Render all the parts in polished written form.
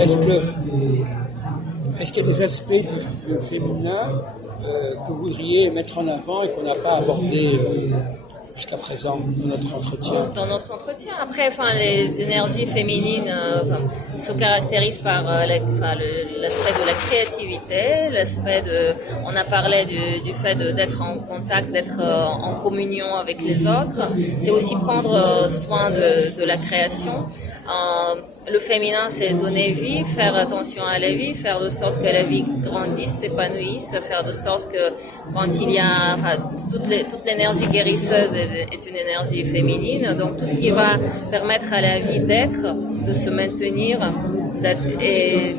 Est-ce que est-ce qu'il y a des aspects du féminin que vous voudriez mettre en avant et qu'on n'a pas abordé jusqu'à présent dans notre entretien? Dans notre entretien, après, les énergies féminines se caractérisent par l'aspect de la créativité, on a parlé du fait d'être en contact, d'être en communion avec les autres. C'est aussi prendre soin de la création. Le fémine, c'est donner vie, faire attention à la vie, faire de sorte que la vie grandisse, s'épanouisse, faire de sorte que quand il y a, toute l'énergie guérisseuse est une énergie féminine. Donc tout ce qui va permettre à la vie d'être, de se maintenir et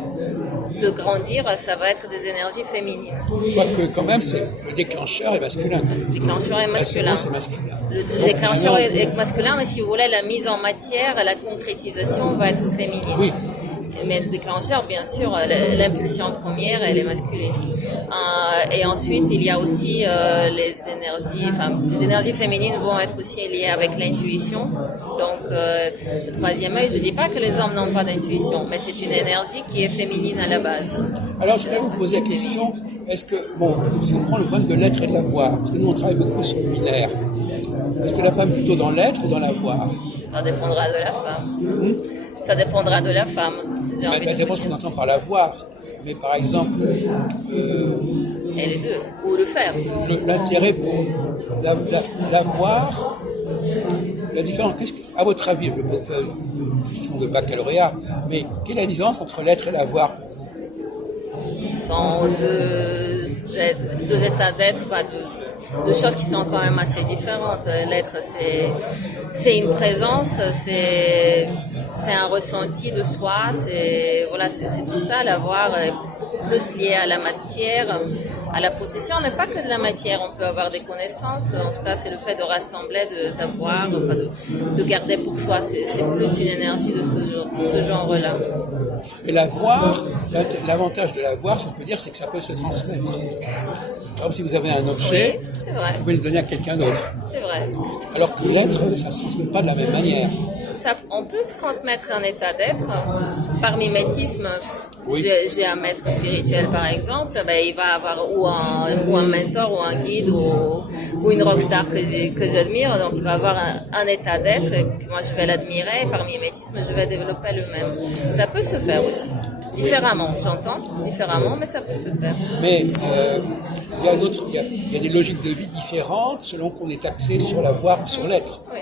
de grandir, ça va être des énergies féminines. Quoique quand même, le déclencheur est masculin. Le déclencheur est masculin. C'est masculin. Le déclencheur est masculin, mais si vous voulez, la mise en matière, la concrétisation va être féminine. Oui. Mais le déclencheur, bien sûr, l'impulsion première, elle est masculine. Et ensuite, il y a aussi les énergies féminines vont être aussi liées avec l'intuition. Donc, le troisième œil, je ne dis pas que les hommes n'ont pas d'intuition, mais c'est une énergie qui est féminine à la base. Alors, je voudrais vous poser la question, est-ce que, si on prend le problème de l'être et de l'avoir, parce que nous, on travaille beaucoup sur le binaire, est-ce que la femme est plutôt dans l'être ou dans l'avoir? Ça dépendra de la femme. Ça dépendra de la femme. Ça dépend de ce qu'on entend par l'avoir. Mais par exemple... et les deux. Ou le faire. L'intérêt pour l'avoir, la différence, à votre avis, je peux faire une question de baccalauréat, mais quelle est la différence entre l'être et l'avoir pour vous? Ce sont deux états d'être, deux choses qui sont quand même assez différentes. L'être, c'est une présence, c'est un ressenti de soi, c'est tout ça. L'avoir est beaucoup plus lié à la matière, à la possession, mais pas que de la matière. On peut avoir des connaissances. En tout cas, c'est le fait de rassembler, d'avoir, de garder pour soi. C'est plus une énergie de ce genre-là. Et l'avoir, l'avantage de l'avoir, si on peut dire, c'est que ça peut se transmettre. Par exemple, si vous avez un objet, oui, c'est vrai. Vous pouvez le donner à quelqu'un d'autre. C'est vrai. Alors que l'être, ça ne se transmet pas de la même manière. On peut se transmettre un état d'être par mimétisme. Oui. J'ai un maître spirituel par exemple, il va avoir ou un mentor ou un guide ou une rockstar que j'admire, donc il va avoir un état d'être et puis moi je vais l'admirer et par mimétisme je vais développer le même. Ça peut se faire aussi, différemment, j'entends, différemment, mais ça peut se faire. Mais il y a des logiques de vie différentes selon qu'on est axé sur l'avoir ou sur l'être. Oui.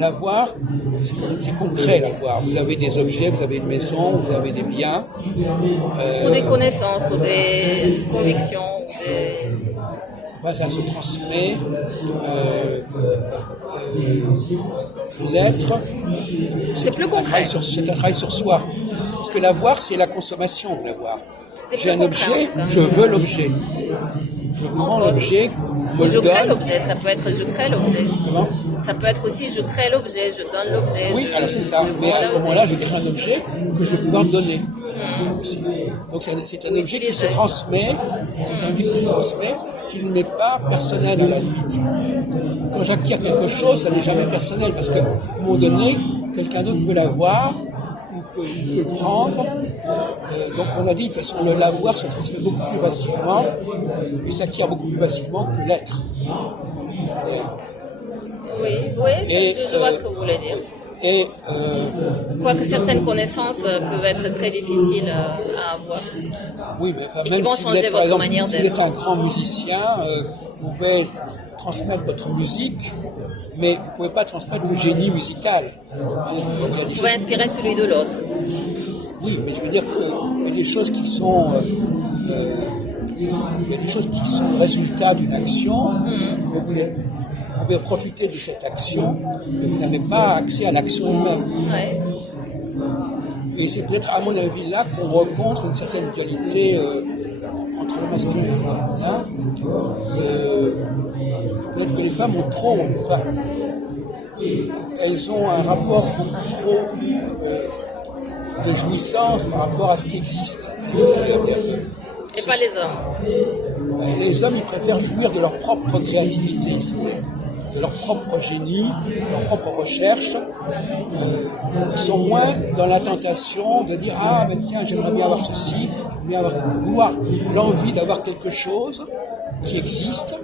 L'avoir, c'est concret l'avoir. Vous avez des objets, vous avez une maison, vous avez des biens. Ou des connaissances, ou des convictions. Ça se transmet. L'être, c'est plus concret. C'est un travail sur soi. Parce que l'avoir, c'est la consommation de l'avoir. J'ai un objet, je veux l'objet. Je prends l'objet, je crée l'objet, ça peut être je crée l'objet. Comment? Ça peut être aussi je crée l'objet, je donne l'objet. Oui, alors c'est ça. Mais à ce moment-là, je crée un objet que je vais pouvoir donner. Donc c'est un objet qui se transmet, qui ne m'est pas personnel à la limite. Quand j'acquiers quelque chose, ça n'est jamais personnel parce qu'à un moment donné, quelqu'un d'autre peut l'avoir. Il peut le prendre, donc on a dit parce que l'avoir se transmet beaucoup plus facilement et s'acquiert beaucoup plus facilement que l'être. Oui, je vois ce que vous voulez dire. Et quoique certaines connaissances peuvent être très difficiles à avoir. Oui, mais même si vous êtes un grand musicien, vous pouvez transmettre votre musique, mais vous ne pouvez pas transmettre le génie musical. Vous pouvez inspirer celui de l'autre. Oui, mais je veux dire qu'il y a des choses qui sont le résultat d'une action, mais vous pouvez profiter de cette action, mais vous n'avez pas accès à l'action elle-même. Ouais. Et c'est peut-être à mon avis là qu'on rencontre une certaine qualité entre le masculin et le féminin. Peut-être que les femmes ont trop, elles ont un rapport beaucoup trop de jouissance par rapport à ce qui existe. Et pas les hommes. Les hommes, ils préfèrent jouir de leur propre créativité, si vous voulez, de leur propre génie, de leur propre recherche. Ils sont moins dans la tentation de dire ah mais tiens j'aimerais bien avoir ceci, j'aimerais bien avoir l'envie d'avoir quelque chose qui existe,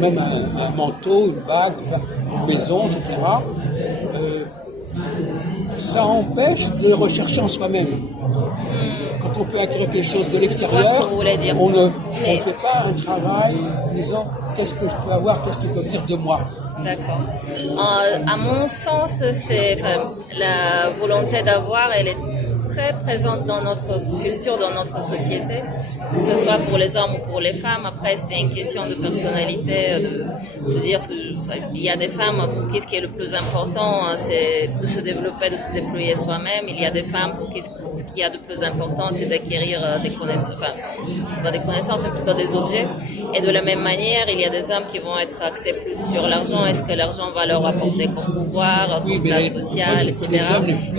même un manteau, une bague, enfin, une maison, etc. Ça empêche de les rechercher en soi-même. Quand on peut acquérir quelque chose de l'extérieur, on ne fait pas un travail en disant qu'est-ce que je peux avoir, qu'est-ce qu'il peut venir de moi. D'accord. À mon sens, la volonté d'avoir, elle est très présente dans notre culture, dans notre société, que ce soit pour les hommes ou pour les femmes. Après, c'est une question de personnalité, de se dire il y a des femmes pour qui ce qui est le plus important, c'est de se développer, de se déployer soi-même. Il y a des femmes pour qui ce qui est de plus important, c'est d'acquérir des connaissances, pas des connaissances, mais plutôt des objets. Et de la même manière, il y a des hommes qui vont être axés plus sur l'argent. Est-ce que l'argent va leur apporter comme pouvoir, comme place sociale, etc.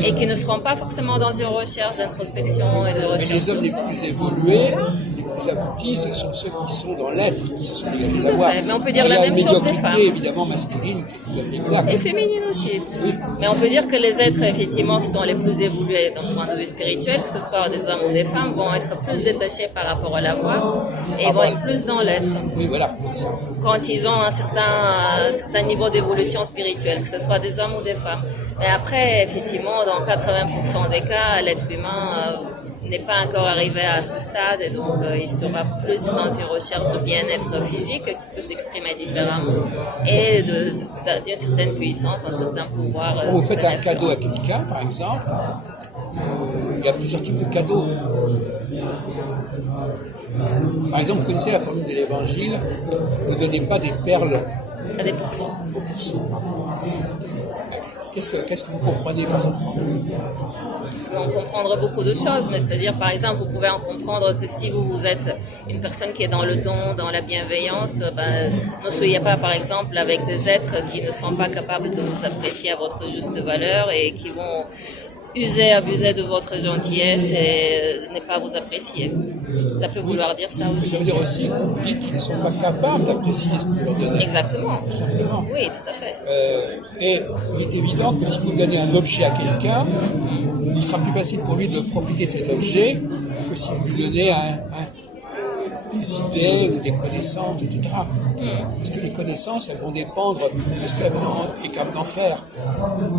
Et qui ne seront pas forcément dans une recherche d'introspection et de recherche. Mais les hommes les plus évolués, les plus aboutis, ce sont ceux qui sont dans l'être, qui se sont dégagés de la voie. Mais on peut dire la même chose des femmes. Évidemment masculine, qui est exact. Et féminine aussi. Oui. Mais on peut dire que les êtres, effectivement, qui sont les plus évolués d'un point de vue spirituel, que ce soit des hommes ou des femmes, vont être plus détachés par rapport à la voie et vont être plus dans l'être. Oui, voilà. Quand ils ont un certain niveau d'évolution spirituelle, que ce soit des hommes ou des femmes. Mais après, effectivement, dans 80% des cas, l'être humain n'est pas encore arrivé à ce stade et donc il sera plus dans une recherche de bien-être physique qui peut s'exprimer différemment et d'une certaine puissance, un certain pouvoir. Quand vous faites un cadeau à quelqu'un, par exemple, il y a plusieurs types de cadeaux. Par exemple, vous connaissez la formule de l'évangile, ne donnez pas des perles à des pourcents. Au pourcent. Qu'est-ce que vous comprenez par cette formule? On peut en comprendre beaucoup de choses, mais c'est-à-dire, par exemple, vous pouvez en comprendre que si vous êtes une personne qui est dans le don, dans la bienveillance, ne soyez pas, par exemple, avec des êtres qui ne sont pas capables de vous apprécier à votre juste valeur et qui vont abuser de votre gentillesse et ne pas vous apprécier. Ça peut vouloir dire ça aussi. Ça veut dire aussi que vous dites qu'ils ne sont pas capables d'apprécier ce que vous leur donnez. Exactement. Tout simplement. Oui, tout à fait. Et il est évident que si vous donnez un objet à quelqu'un, il sera plus facile pour lui de profiter de cet objet que si vous lui donnez des idées ou des connaissances, etc. Parce que les connaissances, elles vont dépendre de ce que la personne est capable d'en faire.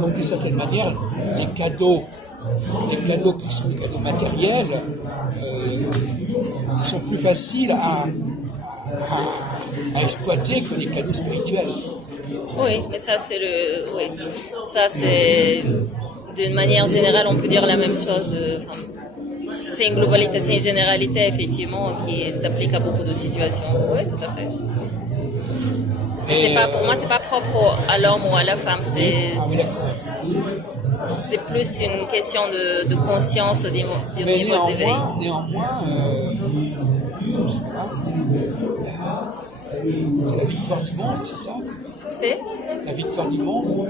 Donc, d'une certaine manière, les cadeaux qui sont des cadeaux matériels sont plus faciles à exploiter que les cadeaux spirituels. Oui, mais ça c'est d'une manière générale, on peut dire la même chose. C'est une globalité, c'est une généralité effectivement qui s'applique à beaucoup de situations. Oui, tout à fait. Pour moi, c'est pas propre à l'homme ou à la femme. C'est plus une question de conscience du niveau d'éveil. Néanmoins, c'est la victoire du monde, c'est ça? C'est la victoire du monde.